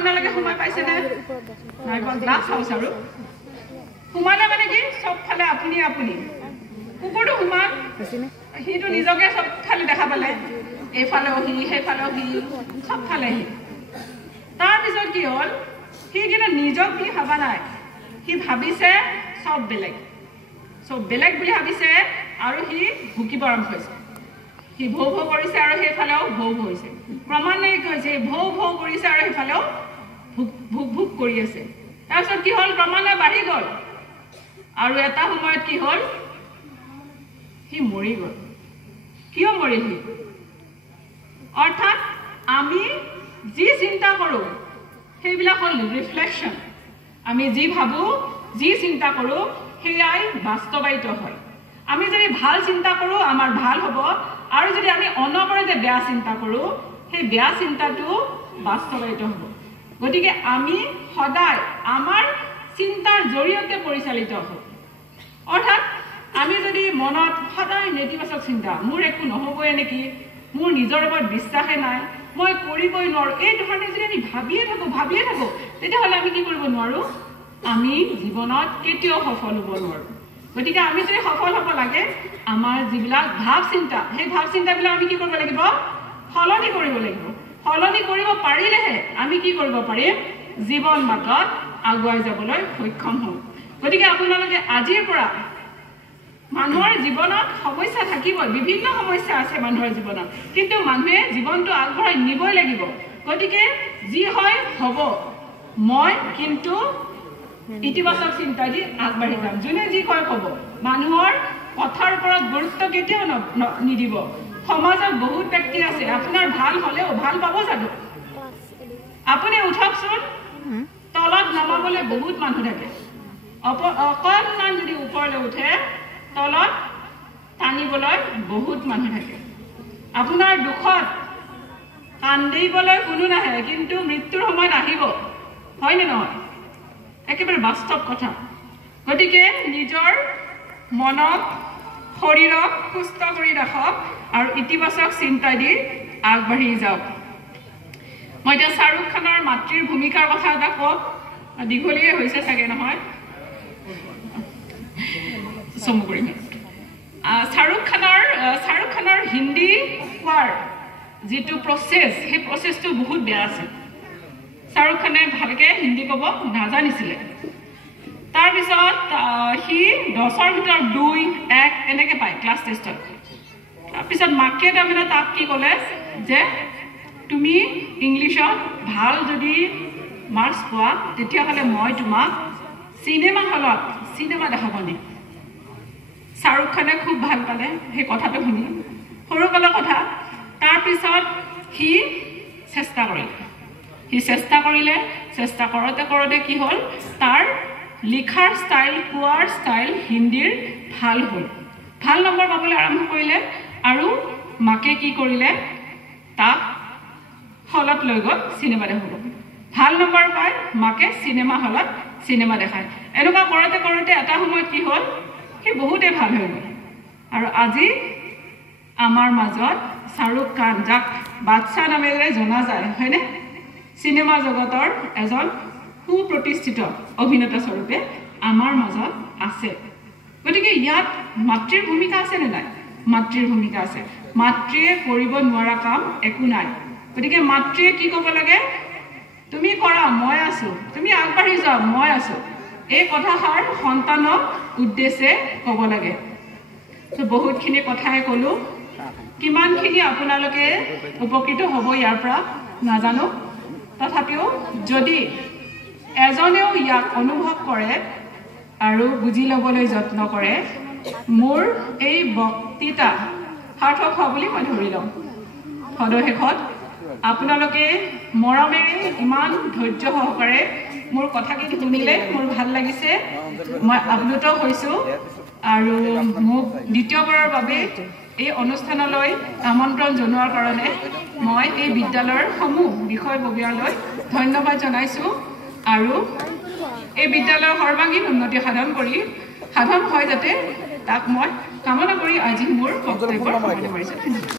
আপোনালোকে সময় পাইছে নে নাই গ্লাছ হাউচ আৰু সোমালে মানে কি চবফালে আপুনি আপুনি কুকুৰটো সোমাল সিটো নিজকে চবফালে দেখা পালে এইফালেও সি সেইফালেও সি চবফালে সি তাৰপিছত কি হ'ল সি কিন্তু নিজক বুলি ভাবা নাই সি ভাবিছে চব বেলেগ বুলি ভাবিছে আৰু সি ভুকিব আৰম্ভ কৰিছে সি ভৌ ভৌ কৰিছে আৰু সেইফালেও ভৌ হৈছে ক্ৰমান্বয়ে কৈছে ভৌ ভৌ কৰিছে আৰু সেইফালেও ভুক কৰি আছে তাৰপিছত কি হ'ল ক্ৰমান্বয়ে বাঢ়ি গ'ল আৰু এটা সময়ত কি হ'ল সি মৰি গ'ল কিয় মৰিল সি অৰ্থাৎ আমি যি চিন্তা কৰোঁ সেইবিলাক হ'ল ৰিফ্লেকশ্যন আমি যি ভাবোঁ যি চিন্তা কৰোঁ সেয়াই বাস্তৱায়িত হয় আমি যদি ভাল চিন্তা কৰোঁ আমাৰ ভাল হ'ব আৰু যদি আমি অনবৰতে বেয়া চিন্তা কৰোঁ সেই বেয়া চিন্তাটো বাস্তৱায়িত হ'ব গতিকে আমি সদায় আমাৰ চিন্তাৰ জৰিয়তে পৰিচালিত হওঁ অৰ্থাৎ আমি যদি মনত সদায় নেতিবাচক চিন্তা মোৰ একো নহ'বই নেকি মোৰ নিজৰ ওপৰত বিশ্বাসে নাই মই কৰিবই নোৱাৰোঁ এই ধৰণে যদি আমি ভাবিয়ে থাকোঁ তেতিয়াহ'লে আমি কি কৰিব নোৱাৰোঁ আমি জীৱনত কেতিয়াও সফল হ'ব নোৱাৰোঁ গতিকে আমি যদি সফল হ'ব লাগে আমাৰ যিবিলাক ভাৱ চিন্তা সেই ভাৱ চিন্তাবিলাক আমি কি কৰিব লাগিব সলনি কৰিব পাৰিলেহে আমি কি কৰিব পাৰিম জীৱন মাৰ্গত আগুৱাই যাবলৈ সক্ষম হ'ম গতিকে আপোনালোকে আজিৰ পৰা মানুহৰ জীৱনত সমস্যা থাকিবই বিভিন্ন সমস্যা আছে মানুহৰ জীৱনত কিন্তু মানুহে জীৱনটো আগবঢ়াই নিবই লাগিব গতিকে যি হয় হ'ব মই কিন্তু ইতিবাচক চিন্তা দি আগবাঢ়ি যাম যোনে যি কয় ক'ব মানুহৰ কথাৰ ওপৰত গুৰুত্ব কেতিয়াও নিদিব সমাজত বহুত ব্যক্তি আছে আপোনাৰ ভাল হ'লেও ভাল পাব জানো আপুনি উঠকচোন তলত নামাবলৈ বহুত মানুহ থাকে অকণমান যদি ওপৰলৈ উঠে তলত টানিবলৈ বহুত মানুহ থাকে আপোনাৰ দুখত কান্দিবলৈ কোনো নাহে কিন্তু মৃত্যুৰ সময়ত আহিব হয়নে নহয় একেবাৰে বাস্তৱ কথা গতিকে নিজৰ মনক শৰীৰক সুস্থ কৰি ৰাখক আৰু ইতিবাচক চিন্তা দি আগবাঢ়ি যাওক মই এতিয়া শ্বাহৰুখ খানৰ মাতৃৰ ভূমিকাৰ কথা এটা কওঁ দীঘলীয়ে হৈছে চাগে নহয় চমু কৰিম শ্বাহৰুখ খানৰ হিন্দী কোৱাৰ যিটো প্ৰচেছ সেই প্ৰচেছটো বহুত বেয়া আছিল শ্বাহৰুখ খানে ভালকৈ হিন্দী ক'ব নাজানিছিলে তাৰপিছত সি 10ৰ ভিতৰত 2, 1 এনেকৈ পায় ক্লাছ টেষ্টত তাৰপিছত মাকে তাৰমানে তাক কি ক'লে যে তুমি ইংলিছত ভাল যদি মাৰ্কছ পোৱা তেতিয়াহ'লে মই তোমাক চিনেমা হলত চিনেমা দেখাব নিম শ্বাহৰুখ খানে খুব ভাল পালে সেই কথাটো শুনি সৰুকালৰ কথা তাৰপিছত সি চেষ্টা কৰিলে চেষ্টা কৰোঁতে কি হ'ল তাৰ লিখাৰ ষ্টাইল কোৱাৰ ষ্টাইল হিন্দীৰ ভাল হ'ল ভাল নম্বৰ পাবলৈ আৰম্ভ কৰিলে আৰু মাকে কি কৰিলে তাক হলত লৈ গ'ল চিনেমা দেখাব ভাল নম্বৰ পাই মাকে চিনেমা হলত চিনেমা দেখায় এনেকুৱা কৰোঁতে এটা সময়ত কি হ'ল সি বহুতেই ভাল হৈ গ'ল আৰু আজি আমাৰ মাজত শ্বাহৰুখ খান যাক বাদশাহ নামেৰে জনা যায় হয়নে চিনেমা জগতৰ এজন সুপ্ৰতিষ্ঠিত অভিনেতা স্বৰূপে আমাৰ মাজত আছে গতিকে ইয়াত মাতৃৰ ভূমিকা আছে নে নাই মাতৃৰ ভূমিকা আছে মাতৃয়ে কৰিব নোৱাৰা কাম একো নাই গতিকে মাতৃয়ে কি ক'ব লাগে তুমি কৰা মই আছোঁ তুমি আগবাঢ়ি যোৱা মই আছোঁ এই কথাষাৰ সন্তানক উদ্দেশ্যে ক'ব লাগে তো বহুতখিনি কথাই ক'লোঁ কিমানখিনি আপোনালোকে উপকৃত হ'ব ইয়াৰ পৰা নাজানো তথাপিও যদি এজনেও ইয়াক অনুভৱ কৰে আৰু বুজি ল'বলৈ যত্ন কৰে মোৰ এই বক্তৃতা সাৰ্থক হোৱা বুলি মই ধৰি ল'ম সদশেষত আপোনালোকে মৰমেৰে ইমান ধৈৰ্য সহকাৰে মোৰ কথাখিনি শুনিলে মোৰ ভাল লাগিছে মই আপ্লুত হৈছোঁ আৰু মোক দ্বিতীয়বাৰৰ বাবে এই অনুষ্ঠানলৈ আমন্ত্ৰণ জনোৱাৰ কাৰণে মই এই বিদ্যালয়ৰ সমূহ বিষয়ববীয়ালৈ ধন্যবাদ জনাইছোঁ আৰু এই বিদ্যালয়ৰ সৰ্বাংগীন উন্নতি সাধন হয় যাতে তাক মই কামনা কৰি আজি মোৰ বক্তব্য সামৰণি মাৰিছোঁ